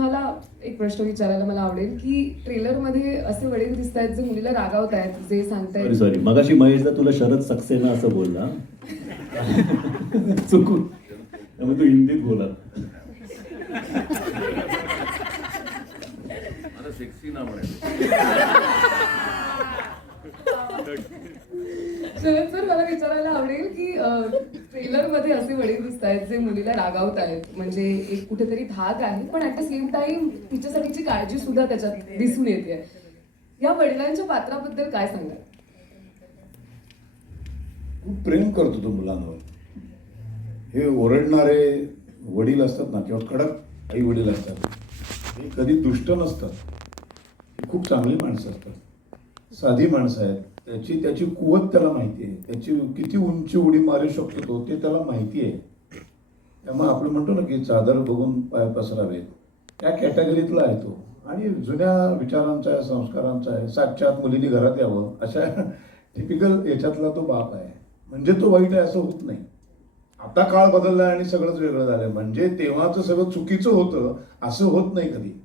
तुम्हाला एक प्रश्न विचारायला मला आवडेल की ट्रेलरमध्ये असे वडील दिसत आहेत जे मुलीला रागावत आहेत जे सॉरी सांगतायत सॉरी मगाशी महेशदा तुला शरद सक्सेना असं बोलला. चुकून. त्यामुळे तू हिंदीत बोला. आता सेक्सी ना म्हणायचं शरद सर मला विचारायला आवडेल की ट्रेलरमध्ये असे वडील दिसत आहेत जे मुलीला रागावत आहेत. म्हणजे एक कुठेतरी धाक आहे पण ऍट द सेम टाइम तिच्यासाठीची काळजी सुद्धा त्याच्यात दिसून येते. या वडिलांच्या पात्राबद्दल काय सांगाल? खूप प्रेम करतो तो मुलांवर. हे ओरडणारे वडील असतात ना किंवा कडक आई वडील असतात हे कधी दुष्ट नसतात. खूप चांगली माणसं असतात. साधी माणसं आहेत. त्याची त्याची कुवत त्याला माहिती आहे. त्याची किती उंची उडी मारू शकतो तो ते त्याला माहिती आहे. त्यामुळे आपण म्हणतो ना की चादर बघून पाय पसरावेत. त्या कॅटेगरीतला आहे तो. आणि जुन्या विचारांचा आहे संस्कारांचा आहे. साक्षात मुलींनी घरात यावं. अशा टिपिकल याच्यातला तो बाप आहे. म्हणजे तो वाईट आहे असं होत नाही. आता काळ बदलला आणि सगळंच वेगळं झालं म्हणजे तेव्हाचं सगळं चुकीचं होतं असं होत नाही कधी.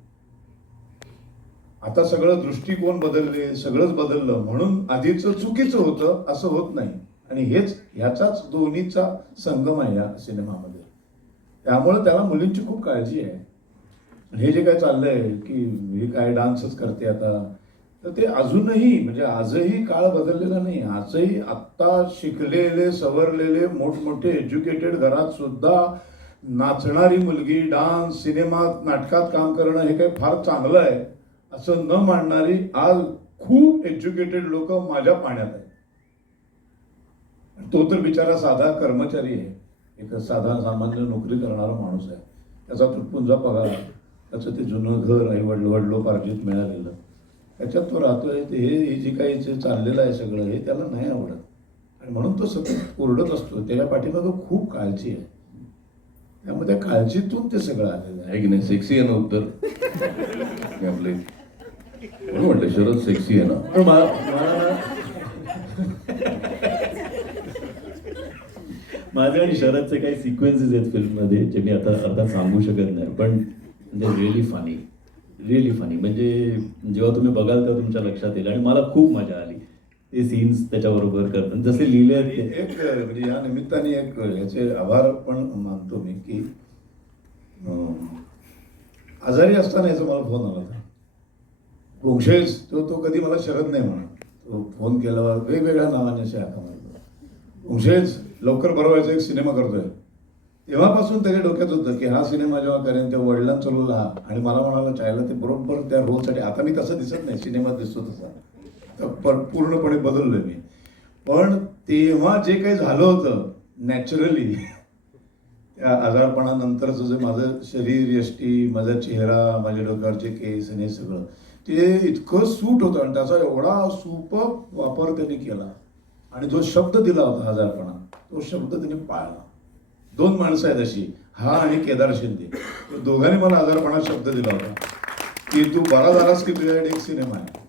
आता सगळं दृष्टिकोन बदलले सगळंच बदललं म्हणून आधीचं चुकीचं होतं असं होत नाही. आणि हेच ह्याचाच दोन्हीचा संगम आहे या सिनेमामध्ये. त्यामुळे त्याला मुलींची खूप काळजी आहे. हे जे काय चाललंय की हे काय डान्सच करते आता तर ते अजूनही म्हणजे आजही काळ बदललेला नाही आजही आत्ता शिकलेले सवरलेले मोठमोठे एज्युकेटेड घरात सुद्धा नाचणारी मुलगी डान्स सिनेमात नाटकात काम करणं हे काही फार चांगलं आहे. असं न मांडणारी आज खूप एज्युकेटेड लोक माझ्या पाण्यात आहेत. आणि तो तर बिचारा साधा कर्मचारी आहे. एक साधा सामान्य नोकरी करणारा माणूस आहे. त्याचा तुटपुंजा पगार त्याचं ते जुनं घर आई वडलो वडलोपार्जित मिळालेलं. त्याच्यात तो राहतोय. ते हे जे काही जे चाललेलं आहे सगळं हे त्याला नाही आवडत. आणि म्हणून तो सतत ओरडत असतो. त्याच्या पाठीमागं खूप काळजी आहे. त्यामुळे त्या काळजीतून ते सगळं आलेलं आहे. आहे की नाही सेक्सी आहे ना उत्तर? आपले. म्हणून म्हटलं शरद सेक्सी आहे ना. माझे आणि शरदचे काही सिक्वेन्सेस आहेत फिल्ममध्ये जे मी आता अर्थात सांगू शकत नाही पण ते रिअली फनी रिअली फनी म्हणजे जेव्हा तुम्ही बघाल तेव्हा तुमच्या लक्षात येईल. आणि मला खूप मजा आली. ते सीन्स त्याच्याबरोबर करतात जसे लिहिले एक म्हणजे या निमित्ताने एक याचे आभार पण मानतो मी की आजारी असताना याचा मला फोन आला होता. गोंशेज तो तो कधी मला शरद नाही म्हणा तो फोन केल्यावर वेगवेगळ्या नावाने असे हाका मारतो लवकर बरवायचा एक सिनेमा करतोय. तेव्हापासून त्याच्या डोक्यात होतं की हा सिनेमा जेव्हा करेन तेव्हा वडिलांचा रोल हा आणि मला म्हणाला चायला ते बरोबर त्या रोलसाठी. आता मी तसं दिसत नाही सिनेमात दिसतो तसा. तर पर पूर्णपणे बदललोय मी. पण तेव्हा जे काही झालं होतं नॅचरली त्या आजारपणानंतरचं जे माझं शरीर यष्टी माझा चेहरा माझ्या डोक्यावरचे केस आणि हे सगळं ते इतकं सूट होतं आणि त्याचा एवढा सूप वापर त्यांनी केला. आणि जो शब्द दिला होता हजारपणा तो शब्द त्यांनी पाळला. दोन माणसं आहेत अशी हा आणि केदार शिंदे. दोघांनी मला हजारपणा शब्द दिला होता. की तू बरा झालास की तुझ्याकडे एक सिनेमा आहे.